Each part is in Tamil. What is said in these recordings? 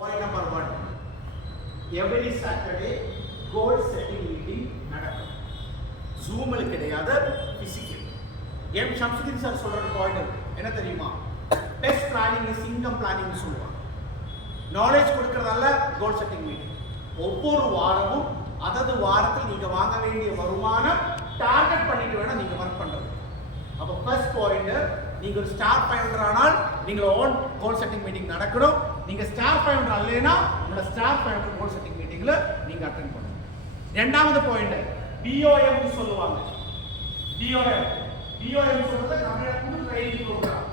Point number 1. Every Saturday goal setting meeting நடக்கும். Zoomல கிடையாது, physical. எம் ஷம்சுதீன் சார் சொல்ற பாயிண்ட் என்ன தெரியுமா? Test planning is income planning சொல்லுவாங்க. நாலேஜ் கொடுக்கறதால கோல் செட்டிங் மீட்டிங். ஒவ்வொரு வாரமும் அதது வாரத்தில் நீங்க வாங்க வேண்டிய வருமானம் டார்கெட் பண்ணிட்டு வேணா நீங்க வர்க் பண்றது. அப்ப ஃபர்ஸ்ட் பாயிண்ட் நீங்க ஒரு ஸ்டார் ஃபைண்டர் ஆனால் நீங்க ஓன் கோல் செட்டிங் மீட்டிங் நடக்கணும். நீங்க ஸ்டார் ஃபைண்டர் அல்லேனா உங்க ஸ்டார் ஃபைண்டர் கோல் செட்டிங் மீட்டிங்ல நீங்க அட்டெண்ட் பண்ணணும். இரண்டாவது பாயிண்ட் BOM னு சொல்லுவாங்க. BOM சொல்றது கம்ப்யூட்டர் ட்ரைனிங் ப்ரோக்ராம்.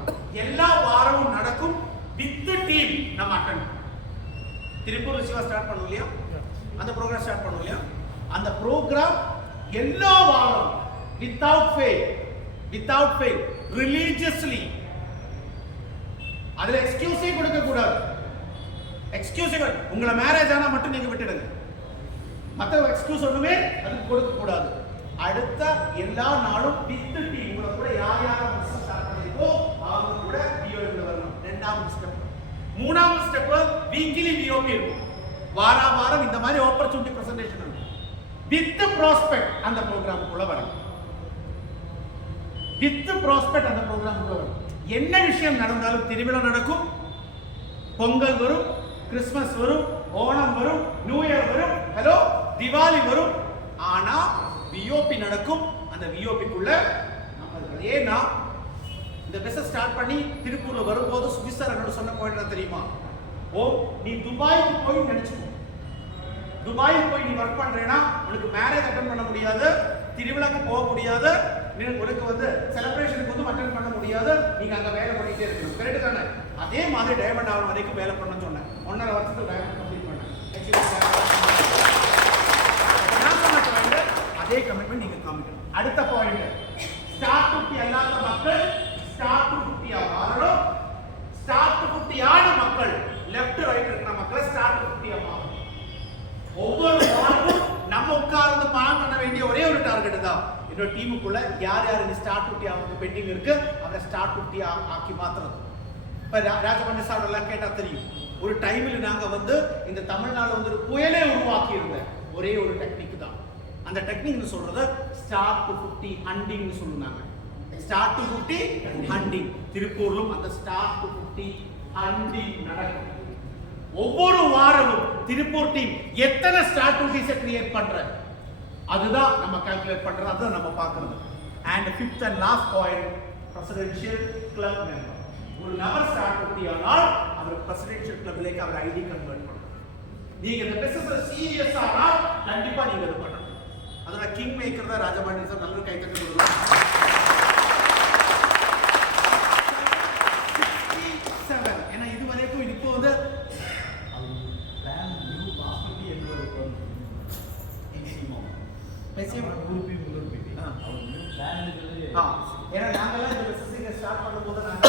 எல்லா வாரமும் நடக்கும் வித் டீம் நம்ம அட்டெண்ட் பண்ணணும். திருப்பூர் சிவா ஸ்டார்ட் பண்ணோம் இல்லையா? அந்த ப்ரோக்ராம் ஸ்டார்ட் பண்ணோம் இல்லையா? அந்த ப்ரோக்ராம் எல்லா வாரம் without fail religiously அதுல எக்ஸ்கியூஸே கொடுக்க கூடாது. எக்ஸ்கியூஸ் உங்களை மேரேஜ் ஆனா மட்டும் நீங்க விட்டுடுங்க. மத்த எக்ஸ்கியூஸ் ஒண்ணுமே அதுக்கு கொடுக்க கூடாது. அடுத்த எல்லா நாளும் வித் டீம் உங்களை கூட யார் பிசினஸ் ஸ்டார்ட் பண்ணிருக்கோ அவங்க கூட BOM ல வரணும். இரண்டாவது ஸ்டெப். மூணாவது ஸ்டெப் வீக்லி BOP இருக்கும். வாரம் இந்த மாதிரி ஆப்பர்சூனிட்டி பிரசன்டேஷன் இருக்கும். வித் ப்ராஸ்பெக்ட் அந்த ப்ரோக்ராமுக்குள்ள வரணும். வித் ப்ராஸ்பெக்ட் அந்த ப்ரோக்ராமுக்குள்ள வரணும். என்ன விஷயம் நடந்தாலும் திருவிழா நடக்கும், பொங்கல் வரும், கிறிஸ்மஸ் வரும், ஓணம் வரும், நியூ இயர் வரும், ஹலோ திவாலி வரும். ஆனா BOP நடக்கும். அந்த BOPக்குள்ள ஏன்னா இந்த பிசினஸ் ஸ்டார்ட் பண்ணி திருப்பூர்ல வரும்போது சுவிஸ்ஸர் என்னோட சொன்ன பாயிண்ட் தெரியுமா? நீ துபாய்க்கு போய் நினைச்சுக்கோ. துபாய்க்கு போய் நீ ஒர்க் பண்றேன்னா உனக்கு மேரேஜ் அட்டெண்ட் பண்ண முடியாது, திருவிழாக்கு போக முடியாது, உனக்கு வந்து செலிப்ரேஷனுக்கு வந்து அட்டெண்ட் பண்ண முடியாது. நீங்க அங்க வேலை பண்ணிட்டே இருக்கணும். கரெக்ட் தானே? அதே மாதிரி டைமண்ட் ஆகும் வரைக்கும் வேலை பண்ணணும்னு சொன்னேன். 1.5 வருஷத்துல டைமண்ட் கம்ப்ளீட் பண்ணேன். நான் சொன்ன பாயிண்ட் அதே கமிட்மெண்ட் நீங்க காமிக்கணும். அடுத்த பாயிண்ட் ஸ்டார்ட் டு 50 அல்லாத மக்கள் ஸ்டார்ட் டு 50 மாறணும். ஸ்டார்ட் டு 50 ஆன மக்கள் லெஃப்ட் ரைட் இருக்கிற மக்கள் ஸ்டார்ட் டு 50 மாறணும். ஒவ்வொரு வாரமும் நம்ம உட்கார்ந்து பிளான் பண்ண வேண்டிய ஒரே ஒரு டார்கெட் தான். இந்த டீமுக்குள்ள யார் இந்த ஸ்டார்ட் 50 ஆகுது பெண்டிங் இருக்கு அவரை ஸ்டார்ட் 50 ஆக்கி மாத்துறது. இப்ப ராஜபண்ட சார் எல்லாம் கேட்டா தெரியும். ஒரு டைம்ல நாங்க வந்து இந்த தமிழ்நாடு வந்து ஒரு புயலே உருவாக்கி இருந்த ஒரே ஒரு டெக்னிக் தான். அந்த டெக்னிக்னு சொல்றது ஸ்டார்ட் டு 50 ஹண்டிங் சொல்லுவாங்க. Start to 50 hunting. திருப்பூர்லும் அந்த ஸ்டார்ட் டு 50 ஹண்டிங் நடக்கும். ஒவ்வொரு வாரமும் திருப்பூர் டீம் எத்தனை ஸ்டார்ட் டு 50 கிரியேட் பண்ற அதுதான் நம்ம கால்குலேட் பண்றது, அதுதான் நம்ம பார்க்கிறது. And fifth and last point presidential club member. ஒரு நபர் ஸ்டார்ட் பண்ணி ஆனால் அவர் பிரசிடென்ஷியல் கிளப்லேக்கு அவர் ஐடி கன்வெர்ட் பண்ணணும். நீங்க இந்த பிசினஸ் சீரியஸா ஆனால் கண்டிப்பா நீங்க இது பண்ணணும். அதோட கிங் மேக்கர் தான் ராஜபாண்டி சார். நல்ல கை தட்டி கொடுக்கலாம். 67 ஏன்னா இது வரைக்கும் இப்போ வந்து ஏன்னா நாங்கெல்லாம் இந்த பிசினஸ் ஸ்டார்ட் பண்ணும்போது நாங்க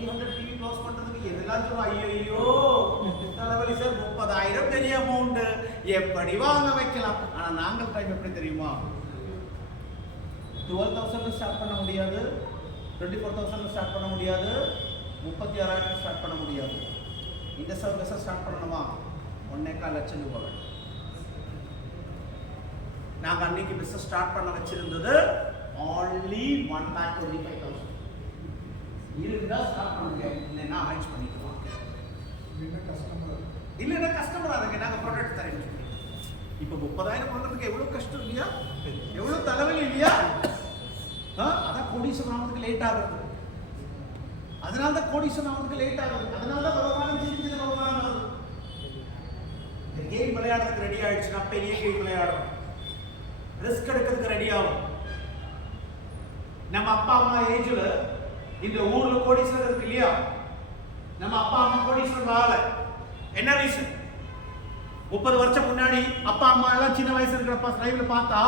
300 டிவி க்ளோஸ் பண்றதுக்கு எதெல்லாம் சொல்றோம். ஐயோ தலைவலி சார், 30,000 பெரிய அமௌண்ட் எப்படி வாங்க வைக்கலாம். ஆனா நாங்கள் டைம் எப்படி தெரியுமா? 12,000 ஸ்டார்ட் பண்ண முடியாது, 24,000 ஸ்டார்ட் பண்ண முடியாது, 36,000 ஸ்டார்ட் பண்ண முடியாது. இந்த பிசினஸ் ஸ்டார்ட் பண்ணணுமா 1.25 லட்சம் ரூபாய். நாங்க அன்னைக்கு பிசினஸ் ஸ்டார்ட் பண்ண வச்சிருந்தது only 1,25,000. இருந்தா ஸ்டார்ட் பண்ணுங்க, இல்லைன்னா அரேஞ்ச் பண்ணிக்கலாம். இல்லைன்னா கஸ்டமர் அதுக்கு நாங்க ப்ராடக்ட் தரேன். இப்போ 30,000 பண்றதுக்கு எவ்வளவு கஷ்டம் இல்லையா? எவ்வளவு தலைவலி இல்லையா? அதான் கோடீஸ்வரன் ஆகிறதுக்கு லேட் ஆகுது. அதனால தான் கோடீஸ்வரன் ஆகிறதுக்கு லேட் ஆகுது. அதனால தான் வருமானம் சிரிச்சது வருமானம் ஆகுது. இந்த கேம் விளையாடுறதுக்கு ரெடி ஆயிடுச்சுன்னா பெரிய கேம் விளையாடுறோம். ரிஸ்க் எடுக்கிறதுக்கு ரெடி ஆகும். நம்ம அப்பா அம்மா ஏஜ்ல இந்த ஊர்ல கோடீஸ்வரர் இருக்கு இல்லையா? நம்ம அப்பா அம்மா கோடீஸ்வரர் ஆகல. என்ன ரீசன்? 30 வருஷம் முன்னாடி அப்பா அம்மா எல்லாம் சின்ன வயசுல இருக்கிற லைவ்ல பார்த்தா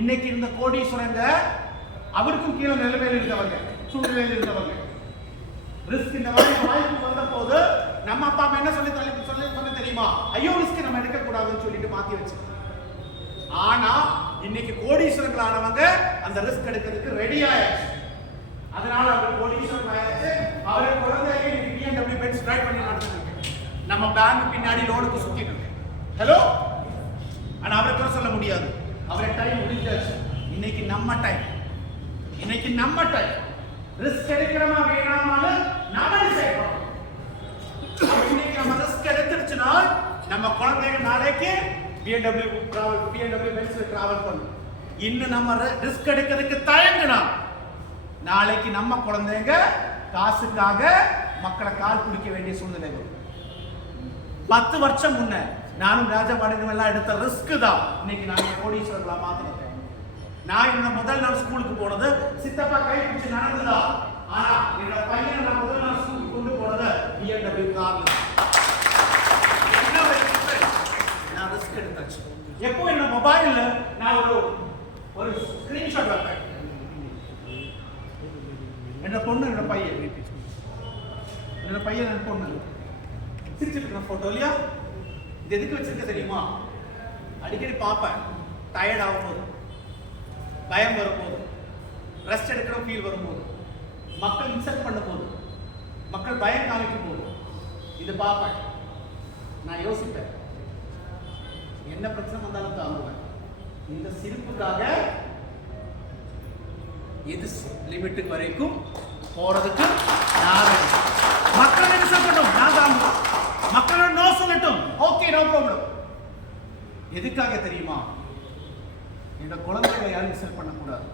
இன்னைக்கு இருந்த கோடீஸ்வரங்க அவருக்கும் கீழே நிலைமையில இருந்தவங்க, சூழ்நிலையில இருந்தவங்க. ரிஸ்க் இந்த மாதிரி வாய்ப்பு வந்த போது நம்ம அப்பா அம்மா என்ன சொல்லி தெரியுமா? ஐயோ ரிஸ்க் நம்ம எடுக்க கூடாதுன்னு சொல்லிட்டு மாத்தி வச்சு. ஆனா இன்னைக்கு கோடீஸ்வரங்களானவங்க அந்த ரிஸ்க் எடுக்கிறதுக்கு ரெடி ஆயாச்சு. அதனால அவர் கோடீஸ்வரன் ஆயாச்சு. அவரை குழந்தையை BMW பென்ஸ் டிரைவ் பண்ணி நடத்துறாங்க. நம்ம பேங்க் பின்னாடி லோனுக்கு சுத்திட்டு இருக்கேன். ஹலோ, ஆனா அவருக்கு சொல்ல முடியாது, அவரை டைம் முடிஞ்சாச்சு. இன்னைக்கு நம்ம டைம், இன்னைக்கு நம்ம டைம். ரிஸ்க் எடுக்கிறமா வேணாமான்னு நாம டிசைட் பண்ணணும். இன்னைக்கு நம்ம ரிஸ்க் எடுத்துடுச்சுனா நம்ம குழந்தைங்க நாளைக்கு BMW பென்ஸ்ல டிராவல் பண்ணும். இன்னும் நம்ம ரிஸ்க் எடுக்கிறதுக்கு தயங்குனா நாளைக்கு நம்ம குழந்தைங்க காசுக்காக மக்களை கால் பிடிக்க வேண்டிய சூழ்நிலை வரும். 10 வருஷம் முன்ன நானும் ராஜபாடினும் எல்லாம் எடுத்த ரிஸ்க் தான் இன்னைக்கு நான் கோடீஸ்வரர்களா மாத்தினேன். நான் என்னோட முதல் நாள் ஸ்கூலுக்கு போனது சித்தப்பா கை பிடிச்சு நடந்ததா, ஆனா என்னோட பையன் நான் முதல் நாள் ஸ்கூலுக்கு கொண்டு போனது BMW கார்ல. என்ன நான் ரிஸ்க் எடுத்தாச்சு. எப்போ என்னோட மொபைல்ல நான் ஒரு ஸ்கிரீன்ஷாட் வைப்பேன். என்னோட பொண்ணு என்னோட பையன் என்னோட பொண்ணு சிரிச்சிருக்கிற போட்டோ இல்லையா? இது எதுக்கு வச்சிருக்க தெரியுமா? அடிக்கடி பார்ப்பேன். டயர்ட் ஆகும்போது, பயம் வரும்போது, ரெஸ்ட் எடுக்கிற ஃபீல் வரும்போது, மக்கள் இன்சல்ட் பண்ண போது, மக்கள் பயம் காமிக்கும் போது இது பார்ப்பேன். நான் யோசிப்பேன், என்ன பிரச்சனை வந்தாலும் தாங்குவேன். இந்த சிரிப்புக்காக எது லிமிட்டுக்கு வரைக்கும் போறதுக்கு நான் மக்கள் என்ன சொல்லட்டும், நான் தாங்குவேன். மக்களோட நோ சொல்லட்டும், ஓகே, நோ ப்ராப்ளம். எதுக்காக தெரியுமா? இந்த குழந்தைகளை யாரும் இன்சல்ட் பண்ணக்கூடாது.